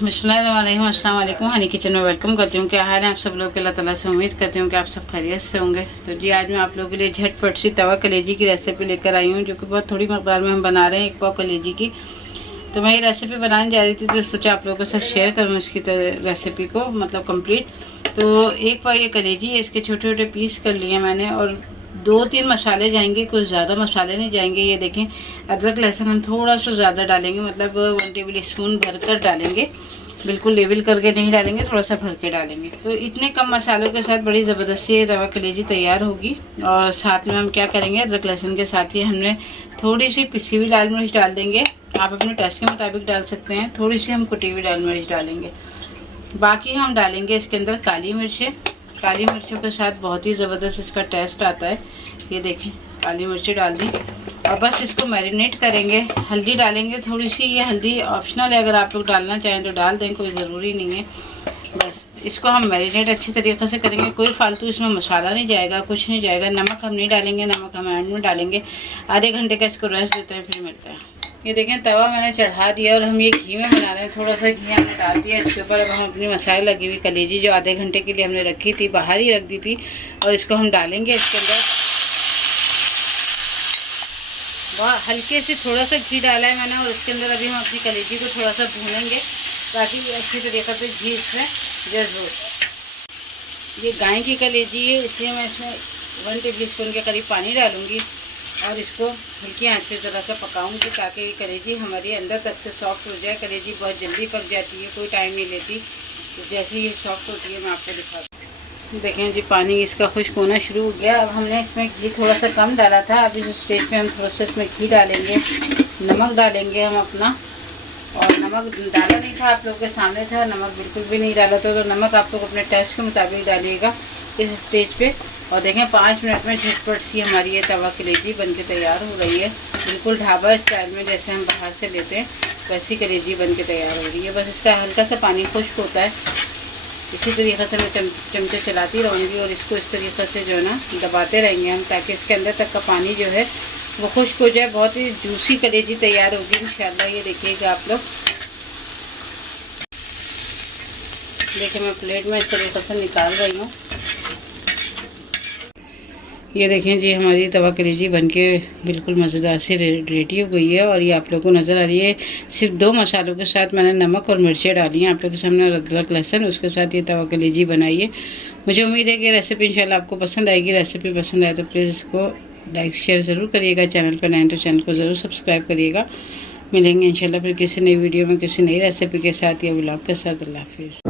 बिस्मिल्लाहिर्रहमानिर्रहीम, अस्सलाम वालेकुम। हनी किचन में वेलकम करती हूँ। क्या हाल है आप सब लोग के? अल्लाह ताला से उम्मीद करती हूँ कि आप सब खैरियत से होंगे। तो जी आज मैं आप लोगों के लिए झटपट सी तवा कलेजी की रेसिपी लेकर आई हूँ, जो कि बहुत थोड़ी मकदार में हम बना रहे हैं, 1 पाव कलेजी की। तो मैं ये रेसिपी बनाने जा रही थी तो सोचा आप लोगों के साथ शेयर करूँ इसकी रेसिपी को, मतलब कंप्लीट। तो 1 पाव ये कलेजी है, इसके छोटे छोटे पीस कर लिए मैंने, और 2-3 मसाले जाएंगे, कुछ ज़्यादा मसाले नहीं जाएंगे। ये देखें, अदरक लहसुन हम थोड़ा सा ज़्यादा डालेंगे, मतलब 1 टेबल स्पून भर कर डालेंगे, बिल्कुल लेवल करके नहीं डालेंगे, थोड़ा सा भर के डालेंगे। तो इतने कम मसालों के साथ बड़ी ज़बरदस्ती ये तवा कलेजी तैयार होगी। और साथ में हम क्या करेंगे, अदरक लहसुन के साथ ही हमने थोड़ी सी पिसी हुई लाल मिर्च डाल देंगे। आप अपने टेस्ट के मुताबिक डाल सकते हैं। थोड़ी सी हम कुटी हुई लाल मिर्च डालेंगे। बाकी हम डालेंगे इसके अंदर काली मिर्चें। काली मिर्चों के साथ बहुत ही ज़बरदस्त इसका टेस्ट आता है। ये देखें, काली मिर्ची डाल दी और बस इसको मैरिनेट करेंगे। हल्दी डालेंगे थोड़ी सी, ये हल्दी ऑप्शनल है, अगर आप लोग डालना चाहें तो डाल दें, कोई ज़रूरी नहीं है। बस इसको हम मैरिनेट अच्छी तरीके से करेंगे। कोई फालतू इसमें मसाला नहीं जाएगा, कुछ नहीं जाएगा। नमक हम नहीं डालेंगे, नमक हम एंड में डालेंगे। आधे घंटे का इसको रेस्ट देते हैं, फिर मिलते हैं। ये देखें, तवा मैंने चढ़ा दिया और हम ये घी में बना रहे हैं। थोड़ा सा घी हमने डाल दिया इसके ऊपर। अब हम अपनी मसाले लगी हुई कलेजी जो आधे घंटे के लिए हमने रखी थी, बाहर ही रख दी थी, और इसको हम डालेंगे इसके अंदर। हल्के से थोड़ा सा घी डाला है मैंने, और इसके अंदर अभी हम अपनी कलेजी को थोड़ा सा भूनेंगे ताकि अच्छी तरीके से घी इसमें जज्ब हो। ये गाय की कलेजी है, इसलिए मैं इसमें 1 टेबल स्पून के करीब पानी डालूंगी और इसको हल्की आंच पे ज़रा सा पकाऊंगी ताकि ये कलेजी हमारी अंदर तक से सॉफ्ट हो जाए। कलेजी बहुत जल्दी पक जाती है, कोई टाइम नहीं लेती। तो जैसे ही ये सॉफ्ट होती है मैं आपको दिखाती हूँ। देखें जी, पानी इसका खुश्क होना शुरू हो गया। अब हमने इसमें घी थोड़ा सा कम डाला था, अब इस स्टेज पे हम थोड़ा सा इसमें घी डालेंगे। नमक डालेंगे हम अपना, और नमक डाला नहीं था, आप लोगों के सामने था, नमक बिल्कुल भी नहीं डाला था। तो नमक आप लोग अपने टेस्ट के मुताबिक डालिएगा इस स्टेज पे। और देखें 5 मिनट में झटपट सी हमारी ये तवा कलेजी बन के तैयार हो रही है। बिल्कुल ढाबा स्टाइल में, जैसे हम बाहर से लेते हैं वैसी कलेजी बन के तैयार हो रही है। बस इसका हल्का सा पानी खुश्क होता है, इसी तरीके से मैं चमचे चलाती रहूँगी और इसको इस तरीके से जो है ना दबाते रहेंगे हम, ताकि इसके अंदर तक का पानी जो है वो खुश्क हो जाए। बहुत ही जूसी कलेजी तैयार होगी इंशाल्लाह। ये देखिएगा आप लोग। देखिए, मैं प्लेट में इस तरीके से निकाल रही हूँ। ये देखें जी, हमारी तवा कलेजी बनके बिल्कुल मज़ेदार से रेडी हो गई है। और ये आप लोगों को नज़र आ रही है। सिर्फ 2 मसालों के साथ मैंने नमक और मिर्चें डाली हैं आप लोगों के सामने, और अदरक लहसुन, उसके साथ ये तवा कलेजी बनाई है। मुझे उम्मीद है कि रेसिपी इंशाल्लाह आपको पसंद आएगी। रेसिपी पसंद आए तो प्लीज़ इसको लाइक शेयर ज़रूर करिएगा। चैनल पर नए तो चैनल को ज़रूर सब्सक्राइब करिएगा। मिलेंगे इंशाल्लाह फिर किसी नई वीडियो में, किसी नई रेसिपी के साथ या व्लॉग के साथ। अल्लाह हाफिज़।